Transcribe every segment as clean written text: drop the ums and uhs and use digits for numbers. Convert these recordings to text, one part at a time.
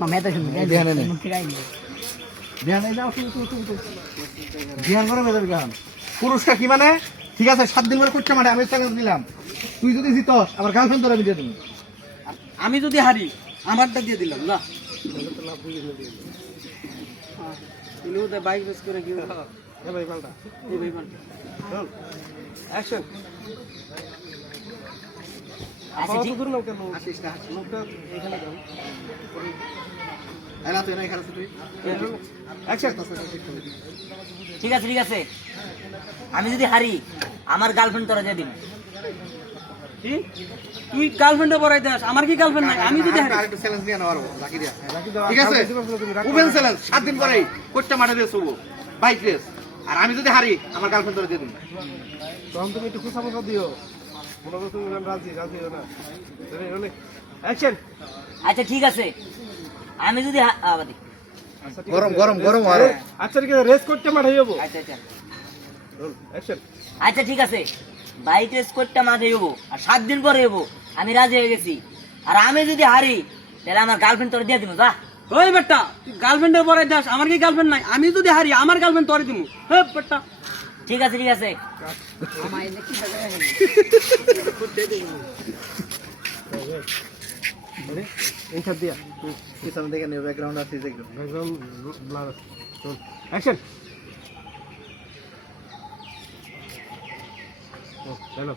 Mamãe tá junto. Não tira ainda. ধ্যান এই যাও ধ্যান করে মেজাবি গান পুরস্কার কি মানে ঠিক আছে 7 দিন পরে করতে মানে আমি চ্যালেঞ্জ দিলাম তুই যদি জিতস আমার গার্লফ্রেন্ড তোরা দিয়ে দিবি আমি যদি হারি আমারটা দিয়ে দিলাম না ইনো দে বাইক রেস করে গিয়ে এ ভাই পাল্টা এই ভাই পাল্টা চল অ্যাকশন আচ্ছা ঠিক দূর নাও কেন আসিস না লোকটা এখানে দাও এলা তুই না এখানে তুই অ্যাকশন ঠিক আছে ঠিক আছে আমি যদি হারি আমার গার্লফ্রেন্ড তোরা দিয়ে দিবি কি তুই গার্লফ্রেন্ডে পড়াই দাস আমার কি গার্লফ্রেন্ড নাই আমি যদি হারি আরেকটা চ্যালেঞ্জ দিয়ে নাও বাকি দিয়া ঠিক আছে ওপেন চ্যালেঞ্জ 7 দিন পরে কোটটা মাঠে দিয়ে শুবো বাইক রেস আর আমি যদি হারি আমার গার্লফ্রেন্ড তোরা দিয়ে দিবি তখন তুমি একটু খুশা মশা দিও মনে করো তুমি রাজি রাজি না রে অ্যাকশন আচ্ছা ঠিক আছে আমি যদি আবাদি গরম গরম গরম আর আচ্ছা ঠিক আছে রেস করতে মাঠে যাবো আচ্ছা আচ্ছা অ্যাকশন আচ্ছা ঠিক আছে বাইক রেস করতে মাঝে যাবো আর 7 দিন পরে যাবো আমি রাজি হয়ে গেছি আর আমি যদি হারি তাহলে আমার গার্লফ্রেন্ড তোরা দিয়ে দিবি যা ওই বেটা তুই গার্লফ্রেন্ডে পড়াই দাস আমার কি গার্লফ্রেন্ড নাই আমি যদি হারি আমার গার্লফ্রেন্ড তোরে দিমু হে বেটা ঠিক আছে ঠিক আছে এই সব দিয়া পিছনে দেখে নিও ব্যাকগ্রাউন্ড আছে দেখো ব্যাকগ্রাউন্ড ব্লার আছে চল অ্যাকশন ও চলো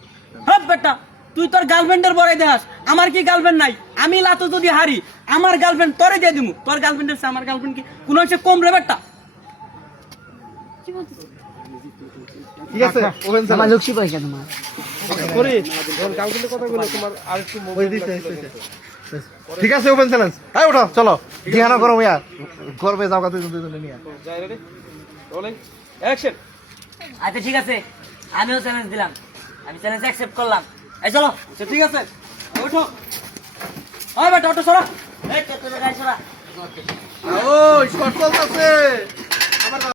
হে বেটা তুই তোর গার্লফ্রেন্ডের পড়াই দাস আমার কি গার্লফ্রেন্ড নাই আমি লাতো যদি হারি আমার গার্লফ্রেন্ড তোরে দিয়ে দিমু তোর গার্লফ্রেন্ডের চেয়ে আমার গার্লফ্রেন্ড কি কোনো অংশে কম রে বেটা ঠিক আছে ওপেন আমার লক্ষ্মী পয়সা তোমার করি যখন কালকে কথা বলে তোমার আরেকটু মোবাইল দিতে ঠিক আছে ওপেন চ্যালেঞ্জ এই ওঠো চলো ধ্যান করো মিয়া করবে যাও তুই দুজনে নিয়ে যাই রেডি রোলিং অ্যাকশন আচ্ছা ঠিক আছে আমিও চ্যালেঞ্জ দিলাম আমি চ্যালেঞ্জ অ্যাকসেপ্ট করলাম এই চলো আচ্ছা ঠিক আছে ওঠো ওই বেটা ওঠো সরা এই তোর গাড়ি চলা ওই শর্ট চলতেছে